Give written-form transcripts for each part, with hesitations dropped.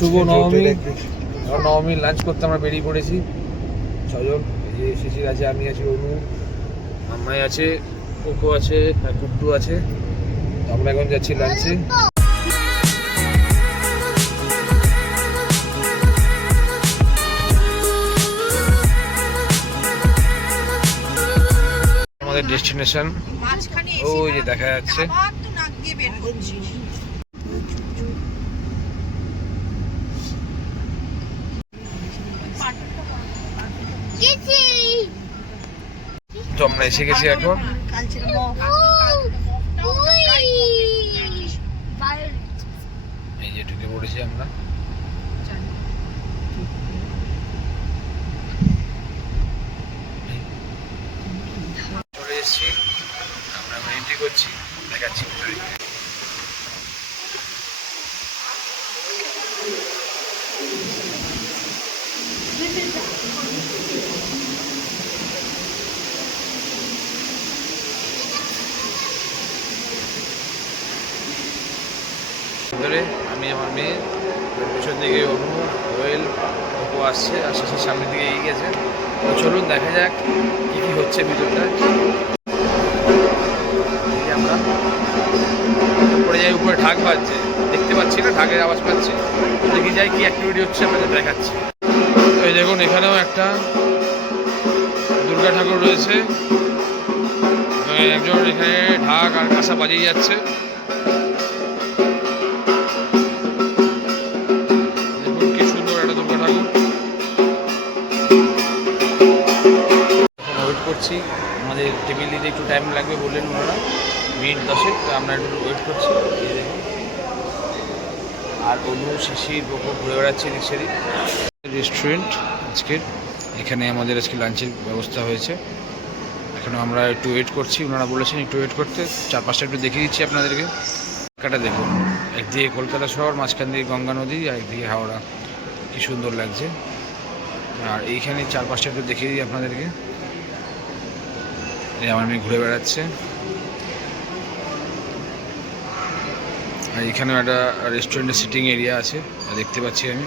শুভ নবমী। নবমী লাঞ্চ করতে আমরা বেরিয়ে পড়েছি 6 জন। এই যে শিশির আছে, আমি আছি, অনু, আম্মাই আছে, কোকো আছে, আর গুড্ডু আছে। আমরা এখন যাচ্ছি লাঞ্চে। আমাদের ডেস্টিনেশন ওই যে দেখা যাচ্ছে। তো আমরা এসে গেছি এখন। এই যে ঢুকে পড়েছি আমরা। চলে এসেছি, আমরা এন্ট্রি করছি, দেখাচ্ছি। ভিতরে আমি, আমার মেয়ে, পেছন দিকে অনু, কোয়েল, কোকো আসছে, আর শেষের সামনের দিকে এগিয়ে গেছে। তো চলুন দেখা যাক কী কী হচ্ছে ভিতরটা। আমরা উপরে যাই, উপরে ঢাক বাজছে, দেখতে পাচ্ছি না, ঢাকের আওয়াজ পাচ্ছি। দেখি যাই কি অ্যাক্টিভিটি হচ্ছে, আপনাদের দেখাচ্ছি। তো এই দেখুন, এখানেও একটা দুর্গা ঠাকুর রয়েছে। একজন এখানে ঢাক আর কাঁসা বাজিয়ে যাচ্ছে। দেখুন কি সুন্দর একটা দুর্গা ঠাকুর। ওয়েট করছি, আমাদের টেবিল দিতে একটু টাইম লাগবে বললেন ওনারা, মিনিট 10। আমরা একটু ওয়েট করছি। আর অনু, শিশির, কোকো ঘুরে বেড়াচ্ছে রিক্সারি। রেস্টুরেন্ট আজকের, এখানে আমাদের আজকে লাঞ্চের ব্যবস্থা হয়েছে। এখন আমরা একটু ওয়েট করছি, ওনারা বলেছেন একটু ওয়েট করতে। চারপাশটা একটু দেখিয়ে দিচ্ছি আপনাদেরকে। এলাকাটা দেখুন, একদিকে কলকাতা শহর, মাঝখান দিকে গঙ্গা নদী, আর একদিকে হাওড়া। কি সুন্দর লাগছে। আর এইখানে চারপাশটা একটু দেখিয়ে দিই আপনাদেরকে। এই আমার মেয়ে ঘুরে বেড়াচ্ছে। আর এখানেও একটা রেস্টুরেন্টের সিটিং এরিয়া আছে, দেখতে পাচ্ছি আমি।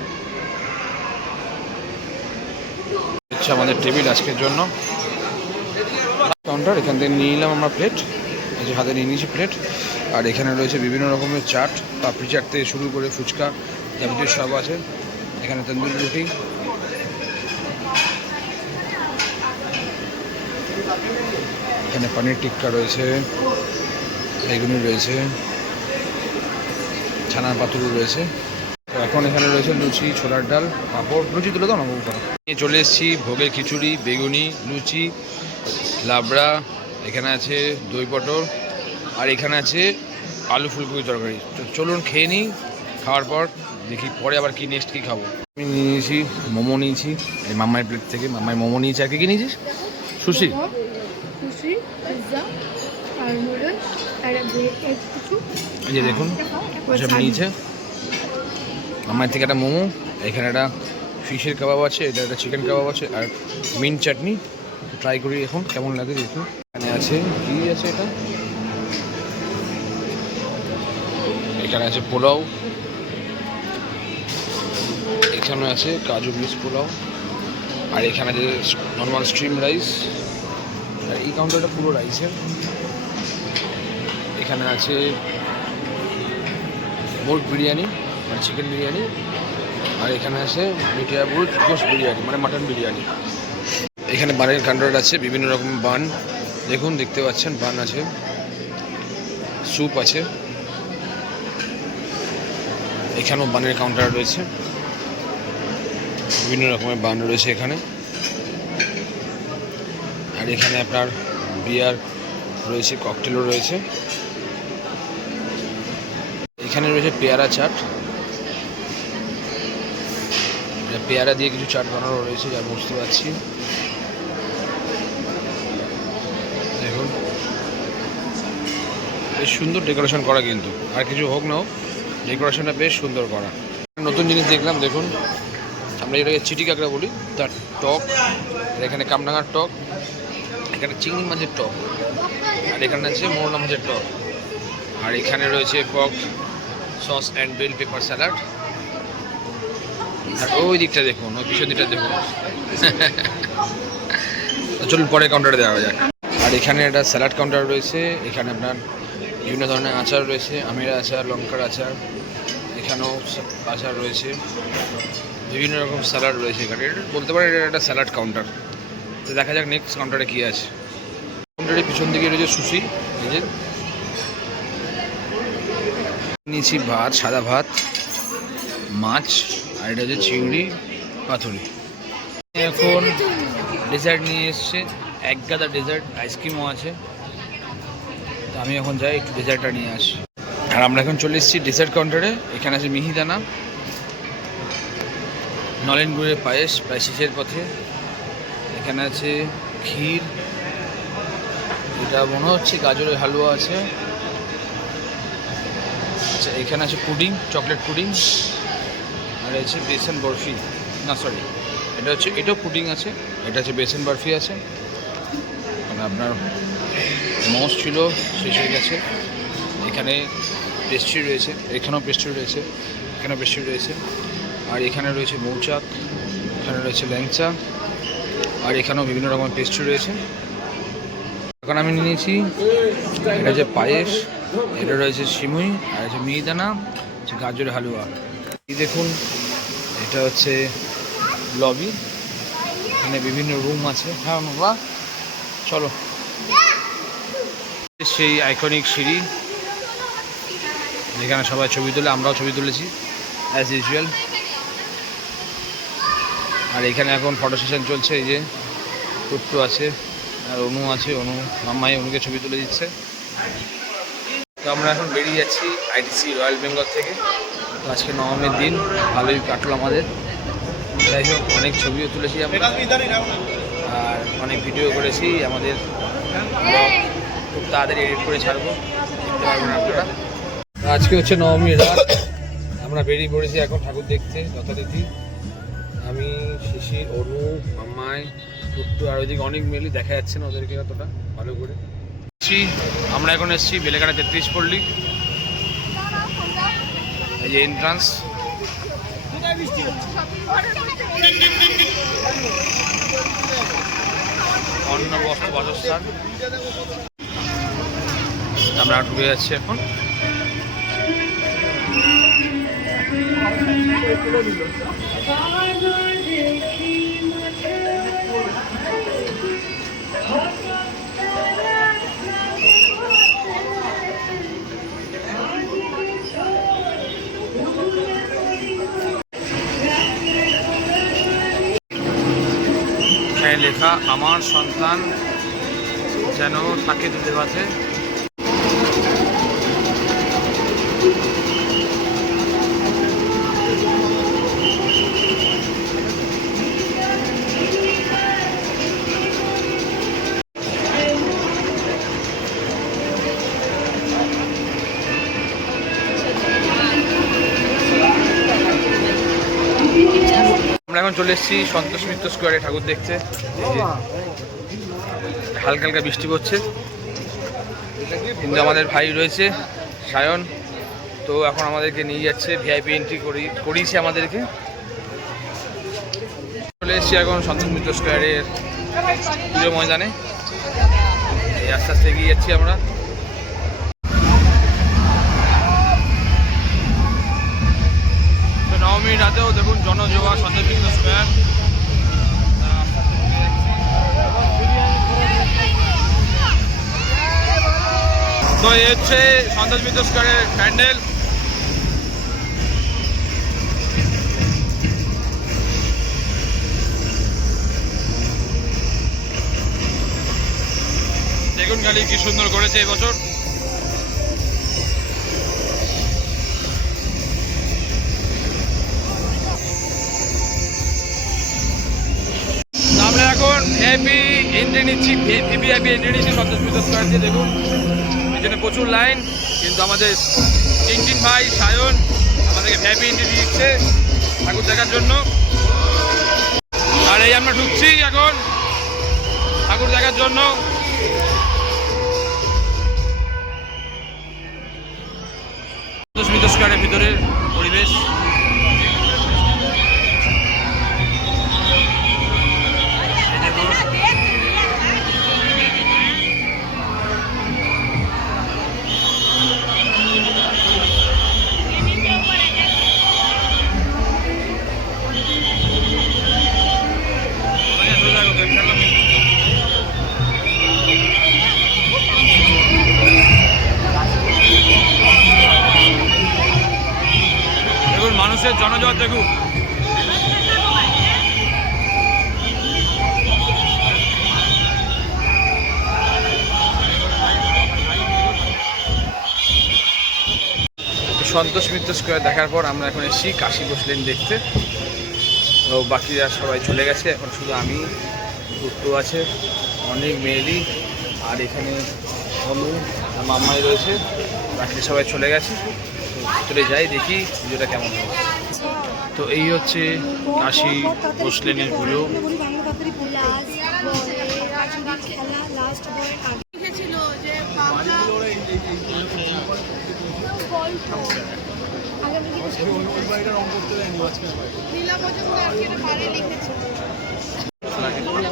হচ্ছে আমাদের টেবিল আজকের জন্য। কাউন্টার, এখান থেকে নিয়ে নিলাম আমরা প্লেট। এই যে হাতে নিয়ে নিয়েছি প্লেট। আর এখানে রয়েছে বিভিন্ন রকমের চাট, পাপড়ি চাট থেকে শুরু করে ফুচকা, যাবতীয় সব আছে। এখানে তন্দুরি রুটি, এখানে পনির টিক্কা রয়েছে, বেগুনি রয়েছে, ছানার পাতুরি রয়েছে। তো এখন এখানে রয়েছে লুচি, ছোলার ডাল, পাঁপড়। লুচি তুলে দাও না বাবু করো। নিয়ে চলে এসেছি ভোগের খিচুড়ি, বেগুনি, লুচি, লাবড়া, এখানে আছে দই পটল, আর এখানে আছে আলু ফুলকপি তরকারি। তো চলুন খেয়ে নিই, খাওয়ার পর দেখি পরে আবার কি নেক্সট কী খাবো। আমি নিয়েছি মোমো, নিয়েছি এই মাম্মাই প্লেট থেকে। মাম্মাই মোমো নিয়েছি। আর কি নিয়েছিস? সুশি, এই যে দেখুন সব নিয়েছে। মাম্মাই থেকে একটা মোমো, এখানে একটা ফিশের কাবাব আছে, এটা একটা চিকেন কাবাব আছে, আর মিন্ট চাটনি। ট্রাই করি এখন কেমন লাগে দেখুন। এখানে আছে কি আছে, এটা এখানে আছে পোলাও, এখানে আছে কাজু মিক্স পোলাও, আর এখানে আছে নর্মাল স্ট্রিম রাইস। আর এই কাউন্টারটা পুরো রাইসের। এখানে আছে পোর্ক বিরিয়ানি, মানে চিকেন বিরিয়ানি, আর এখানে আছে মিঠিয়া বুট গোশ বিরিয়ানি, মানে মাটন বিরিয়ানি। এখানে বানের কাউন্টার আছে, বিভিন্ন রকম বান দেখুন, দেখতে পাচ্ছেন বান আছে, স্যুপ আছে। এখানেও বানের কাউন্টার রয়েছে, বিভিন্ন রকমের বান রয়েছে এখানে। আর এখানে আপনার বিয়ার রয়েছে, ককটেলও রয়েছে। এখানে রয়েছে পেয়ারা চাট, পেয়ারা দিয়ে কিছু চাট বানানো রয়েছে, যা বুঝতে পারছি। দেখুন বেশ সুন্দর ডেকোরেশন করা, কিন্তু আর কিছু হোক না হোক ডেকোরেশনটা বেশ সুন্দর করা। নতুন জিনিস দেখলাম, দেখুন আমরা এটাকে চিটি কাঁকড়া বলি, তার টক। এখানে কামরাঙার টক, এখানে চিংড়ি মাছের টক, আর এখানে আছে মোরলা মাছের টক। আর এখানে রয়েছে কক sauce and bell pepper salad. আর ওই দিকটা দেখুন, ওই পিছন দিকটা দেখুন। চলুন পরে কাউন্টারে দেওয়া যাক। আর এখানে একটা স্যালাড কাউন্টার রয়েছে। এখানে আপনার বিভিন্ন ধরনের আচার রয়েছে, আমের আচার, লঙ্কার আচার, এখানেও আচার রয়েছে, বিভিন্ন রকম স্যালাড রয়েছে এখানে। এটা বলতে পারেন এটা একটা স্যালাড কাউন্টার। তো দেখা যাক নেক্সট কাউন্টারে কী আছে। কাউন্টারের পিছন দিকে রয়েছে সুশি, এই যে নিয়েছি ভাত, সাদা ভাত, মাছ, আর এটা হচ্ছে চিংড়ি পাতুরি। এখন ডেজার্ট নিয়ে এসছে, এক গাদা ডেজার্ট, আইসক্রিমও আছে। তো আমি এখন যাই একটু ডেজার্টটা নিয়ে আসি। আর আমরা এখন চলে এসেছি ডেজার্ট কাউন্টারে। এখানে আছে মিহিদানা, নলেন গুড়ের পায়েস প্রায় শেষের পথে। এখানে আছে ক্ষীর, এটা মনে হচ্ছে গাজরের হালুয়া আছে। আচ্ছা, এখানে আছে পুডিং, চকলেট পুডিং, আর আছে বেসন বরফি, না সরি এটা হচ্ছে, এটাও পুডিং আছে, এটা হচ্ছে বেসন বরফি আছে। মানে আপনার মোমোস ছিল, শেষ হয়ে গেছে। এখানে পেস্ট্রি রয়েছে, এখানেও পেস্ট্রি রয়েছে, এখানেও পেস্ট্রি রয়েছে, আর এখানে রয়েছে মৌচাক, এখানে রয়েছে ল্যাংচা, আর এখানেও বিভিন্ন রকমের পেস্ট্রি রয়েছে। এখন আমি নিয়েছি এটা হচ্ছে পায়েস, এটা রয়েছে সিমুই, আর হচ্ছে মিহিদানা, হচ্ছে গাজরের হালুয়া। এই দেখুন, এটা হচ্ছে লবি, এখানে বিভিন্ন রুম আছে। হ্যাঁ বাবা চলো, সেই আইকনিক সিঁড়ি যেখানে সবাই ছবি তোলে, আমরাও ছবি তুলেছি অ্যাজ ইউজুয়াল। আর এখানে এখন ফটো সেশন চলছে, এই যে টুট্টু আছে আর অনু আছে, অনু মাম্মাই অনুকে ছবি তুলে দিচ্ছে। তো আমরা এখন বেরিয়ে যাচ্ছি আইটিসি রয়্যাল বেঙ্গল থেকে। তো আজকে নবমীর দিন, ভালোই কাটলো আমাদের। যাই হোক, অনেক ছবিও তুলেছি আমরা, আর অনেক ভিডিও করেছি। আমাদের খুব তাড়াতাড়ি এডিট করে ছাড়বো, দেখতে পারবেন আপনারা। আজকে হচ্ছে নবমীর রাত, আমরা বেরিয়ে পড়েছি এখন ঠাকুর দেখতে যথারীতি। আমি, শিশির, অনু, মাম্মাই, টুট্টু, আর ওইদিকে অনেক মেলি দেখা যাচ্ছে না ওদেরকে অতটা ভালো করে। আমরা এখন এসেছি বেলেঘাটা 33 পল্লী, এই যে এন্ট্রান্স। অন্ন বস্ত্র বাসস্থান, আমরা ঢুকে যাচ্ছি এখন। লেখা আমার সন্তান যেন থাকে দুধে ভাতে। আমরা এখন চলে এসেছি সন্তোষ মিত্র স্কোয়ারে ঠাকুর দেখতে। হালকা হালকা বৃষ্টি পড়ছে, কিন্তু আমাদের ভাই রয়েছে সায়ন, তো এখন আমাদেরকে নিয়ে যাচ্ছে, ভিআইপি এন্ট্রি করিয়েছে আমাদেরকে। চলে এসেছি এখন সন্তোষ মিত্র স্কোয়ারের পুজো ময়দানে, এই আস্তে আস্তে এগিয়ে যাচ্ছি আমরা। নবমীর রাতেও দেখুন জনজোয়া সন্তোষ মিত্র স্কোয়ার। তো এই হচ্ছে সন্তোষ মিত্র স্কোয়ারের প্যান্ডেল। দেখুন খালি কি সুন্দর করেছে এবছর। আমরা এখন ভিআইপি এন্ট্রি নিচ্ছি, ভিআইপি এন্ট্রি নিচ্ছি সন্তোষ মিত্র স্কোয়ার দিয়ে। দেখুন এখানে প্রচুর লাইন, কিন্তু আমাদের টিনটিন ভাই সায়ন আমাদেরকে ভিআইপি এন্ট্রি দিচ্ছে ঠাকুর দেখার জন্য। আর এই আমরা ঢুকছি এখন ঠাকুর দেখার জন্য। সন্তোষ মিত্র স্কোয়ারের ভিতরের পরিবেশ মানুষের জনজট দেখুন। সন্তোষ মিত্র স্কোয়ার দেখার পর আমরা এখন এসেছি কাশী ঘোষ লেন দেখতে। তো বাকিরা সবাই চলে গেছে, এখন শুধু আমি, গুট্টু আছে, অনেক মেয়েলি, আর এখানে অনু মাম্মাই রয়েছে, বাকি সবাই চলে গেছে। তো ভিতরে যাই, দেখি পুজোটা কেমন হয়। তো এই হচ্ছে কাশী ঘোষ লেনের পুজো।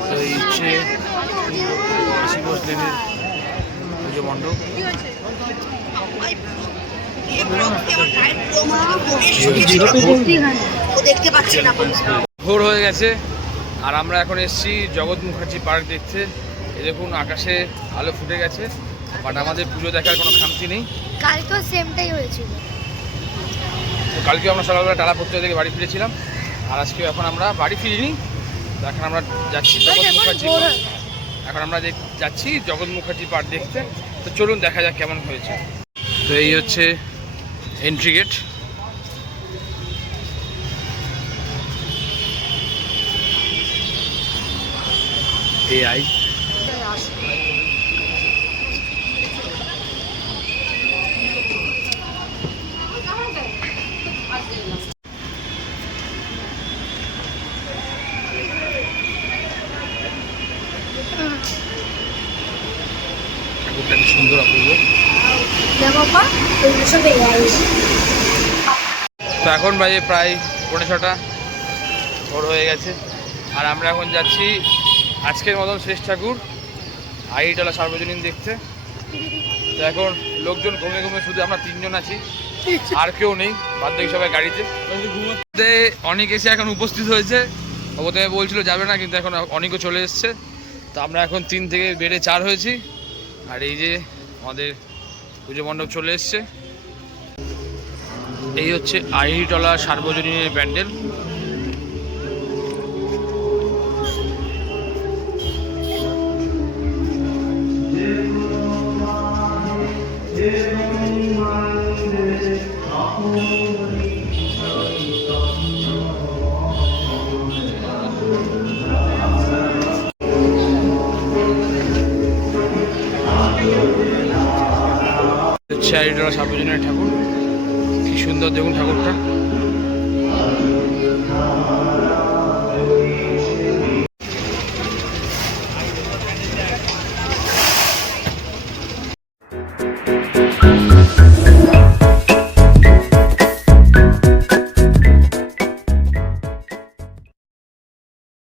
তো এই হচ্ছে কাশী ঘোষ লেনের পুজো মণ্ডপ। ভোর হয়ে গেছে আর আমরা এখন এসেছি জগৎ মুখার্জি পার্ক দেখতে। এই দেখুন আকাশে আলো ফুটে গেছে, বাট আমাদের পুজো দেখার কোনো খামতি নেই। কালকেও সেমটাই হয়েছিল। কালকে আমরা সকালবেলা টালা পত্র থেকে বাড়ি ফিরেছিলাম, আর আজকেও এখন আমরা বাড়ি ফিরিনি। তো এখন আমরা যাচ্ছি জগৎ মুখার্জি, এখন আমরা যাচ্ছি জগৎ মুখার্জি পার্ক দেখতে। তো চলুন দেখা যাক কেমন হয়েছে। তো এই হচ্ছে এন্ট্রি গেট। এআই ঠাকুরটা কি সুন্দর অপূর্ব। তো এখন বাজে প্রায় 6:45, ভোর হয়ে গেছে, আর আমরা এখন যাচ্ছি আজকের মতন শেষ ঠাকুর আইটলা সার্বজনীন দেখতে। তো এখন লোকজন কমে কমে শুধু আমরা 3 জন আছি, আর কেউ নেই, বাদ বাকি সবাই গাড়িতে। অনেক এসে এখন উপস্থিত হয়েছে, প্রথমে বলছিল যাবে না, কিন্তু এখন অনেকও চলে এসছে। তো আমরা এখন 3 থেকে বেড়ে 4 হয়েছি, আর এই যে আমাদের পুজো মণ্ডপ চলে এসছে। এই হচ্ছে আহিরিটলা সার্বজনীনের প্যান্ডেল। আহিরিটলা সার্বজনীনের ঠাকুর, কি সুন্দর দেখুন ঠাকুরটা।